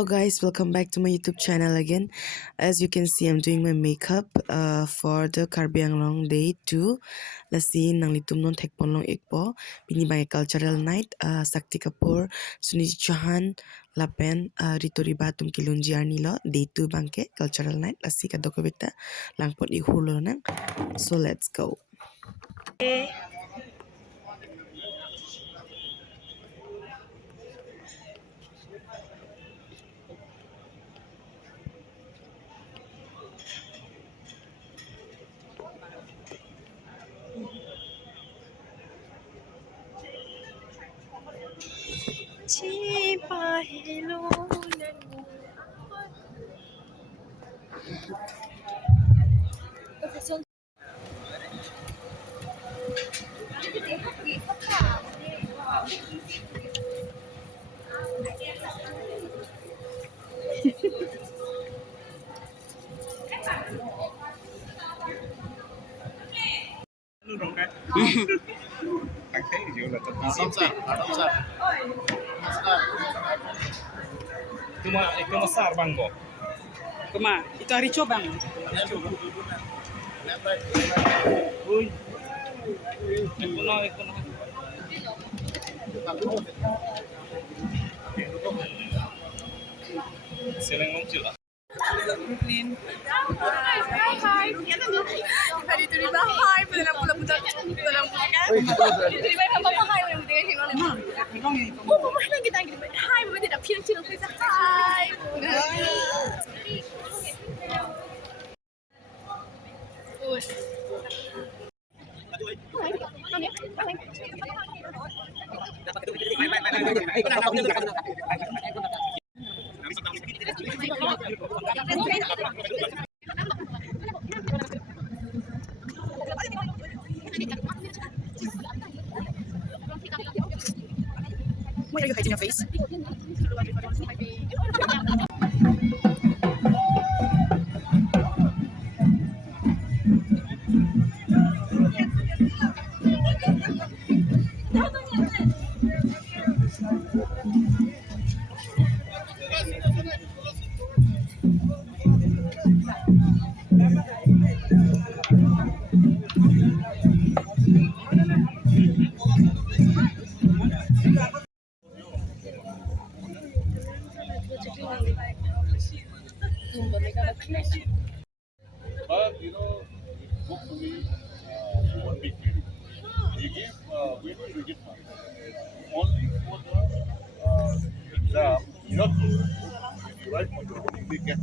Hello guys, welcome back to my YouTube channel again. As you can see, I'm doing my makeup for the karbi anglong day 2. Let's see nang litum non thek ponlong ikpo. Bini bang cultural night. Sakti Kapoor, Sunil Chauhan, Lapen, Ritu Riba tum kilunji arnilo day 2 bangke cultural night. Let's see kadoko beta langpot ihulo nang. So let's go. Itu besar bang kok. Kema, itu hari coba bang. Uy. Ikuno. Silang muncul lah. Brooklyn. Hai. Tadi tu dia hai, pernah pula putar dalam kan. Jadi mai papa hai yang dia ni oleh. Oh, mama lagi tanya dia. Hai, mama dia dah piang cina kita. Hai. Why are you hiding your face? But hopefully, 1 week meeting. You give we will give money. Only for the exam, you have to write for the we get.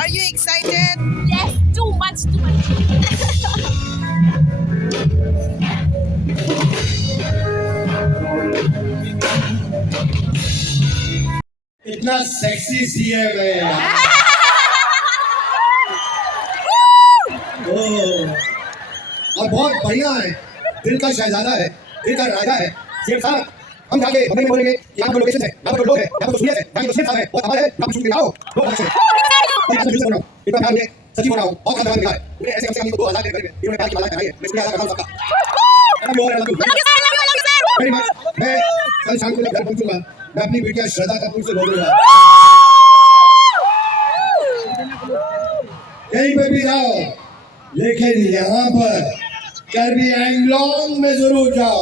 Are you excited? Yes, too much. इतना sexy CM है और बहुत बढ़िया है, दिल का शहजादा है, दिल का राजा है। सीएम साहब, हम जाके बंदे में बोलेंगे कि यहाँ पर लोकेशन है, यहाँ पर लोग है, यहाँ पर सूर्य है, यहाँ पर सीएम साहब है, और हमारे यहाँ पर शूट दिखाओ, लोग अच्छे हैं। इतना ध्यान में सचिव हो रहा हूँ, बहुत खाना दिखा है। उन्हें ऐसे कम से कम 2000 के करीब इन्होंने कहा कि बात कराइए, मैं इसलिए आशा करता हूँ सबका। Very much. मैं कल शाम को जब घर पहुंचूंगा, मैं अपनी बेटिया श्रद्धा कपूर से बोलूंगा, कहीं पे भी जाओ, लेकिन यहाँ पर करबी एंगलोंग में जरूर जाओ।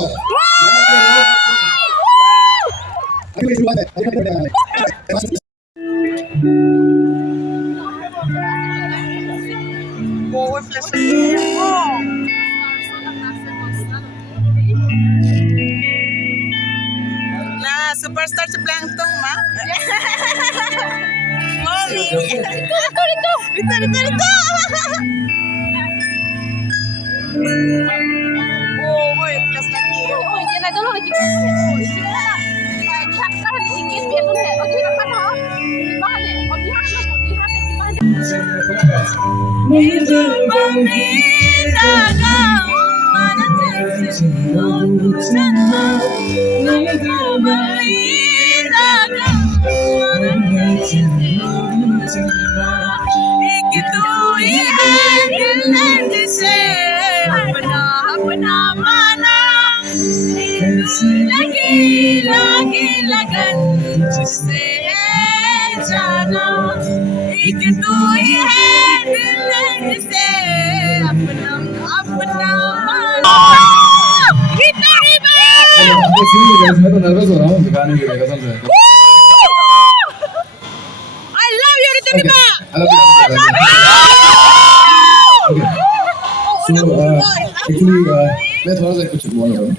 अभी शुरुआत है। Oh, flash oh. Nah, superstar seblangtong ma. Mommy. Rito. Oh, boy, flash lagi. Oh, dia nak tolong lagi. Dihackkan sikit biar tu ni. Okey, nak kan ha? Di bahan ni. Oh, dihack di bahan ni. Itu meminta kau mana tersenyum sana. Itu meminta kau mana tersenyum sana. Itu लगन जिससे है जाना एक तू ही है दिल जिसे अपना अपना माना कितनी बार आपको सुन ली guys, मैं तो नर्वस हो रहा हूँ गाने के लिए कसम से। I love you, Okay, Ritu. I love you, I love you, I love you. Okay, so actually मैं थोड़ा सा कुछ बोल रहा हूँ।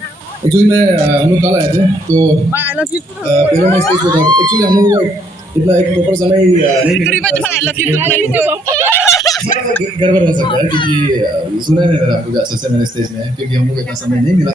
Actually मैं हम लोग कल आए थे तो I love you. पहले मैं स्टेज पे था। Actually हम लोगों को इतना एक प्रॉपर समय नहीं मिला। I love you. गड़बड़ हो सकता है क्योंकि सुना नहीं मेरा आपको जैसे से मैंने स्टेज में क्योंकि हम लोग को इतना समय नहीं मिला।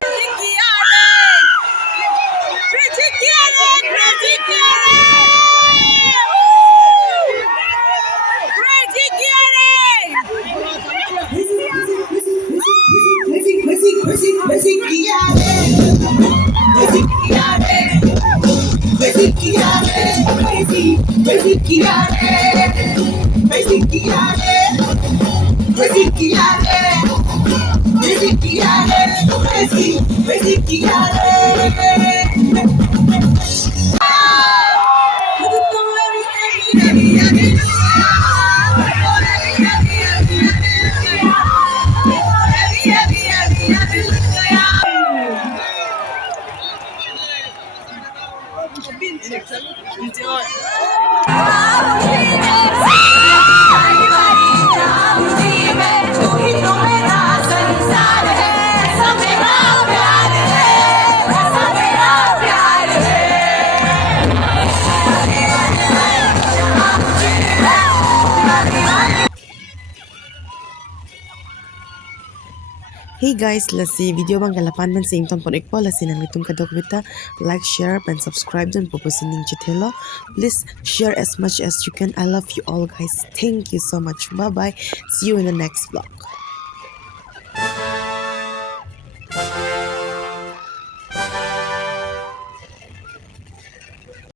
Hey guys, let's see video bang kalapan man sing ton pon ekpo lasi nang litum kadok bita like, share, and subscribe dan popo sining chitelo. Please share as much as you can. I love you all guys. Thank you so much. Bye bye. See you in the next vlog.